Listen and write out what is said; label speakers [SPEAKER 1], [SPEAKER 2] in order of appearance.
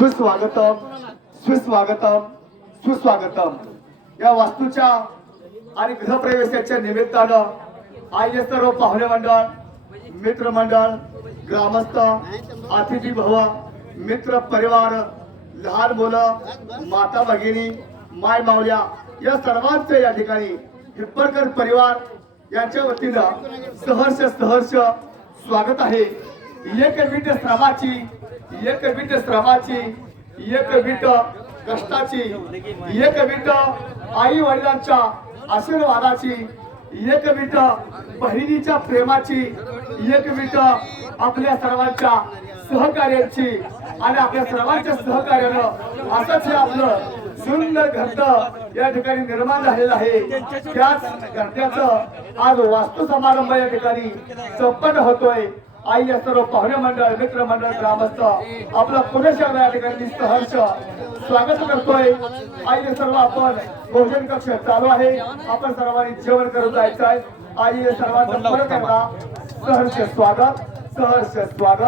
[SPEAKER 1] सुस्वागतम सुस्वागतम सुस्वागतम. या वास्तूच्या आणि गृहप्रवेशाच्या निमित्तानं आय सर्व पाहुणे मंडळ मित्रमंडळ ग्रामस्थ अतिथी भव मित्र परिवार लहान मुलं माता भगिनी माय मावल्या या सर्वांचे या ठिकाणी हिप्परकर परिवार यांच्या वतीनं सहर्ष सहर्ष स्वागत आहे. एक वीट श्रमाची एक वीट श्रमाची एक वीट कष्टाची एक वीट आई वडिलांच्या आशीर्वादाची एक वीट बहिणीच्या प्रेमाची एक वीट आपल्या सर्वांच्या सहकार्याची आणि आपल्या सर्वांच्या सहकार्यानं असंच हे आपलं सुंदर घरट या ठिकाणी निर्माण झालेलं आहे. त्याच घरट्याचं आज वास्तू समारंभ या ठिकाणी संपन्न होतोय. आई या सर्व पाहुणे मंडळ मित्र मंडळ ग्रामस्थ आपला पुणेशहर या ठिकाणी सहर्ष स्वागत करतोय. आई हे सर्व आपण भोजन कक्ष चालू आहे. आपण सर्वांनी जेवण करून जायचं आहे आई हे सर्वांचं परत एकदा सहर्ष स्वागत सहर्ष स्वागत.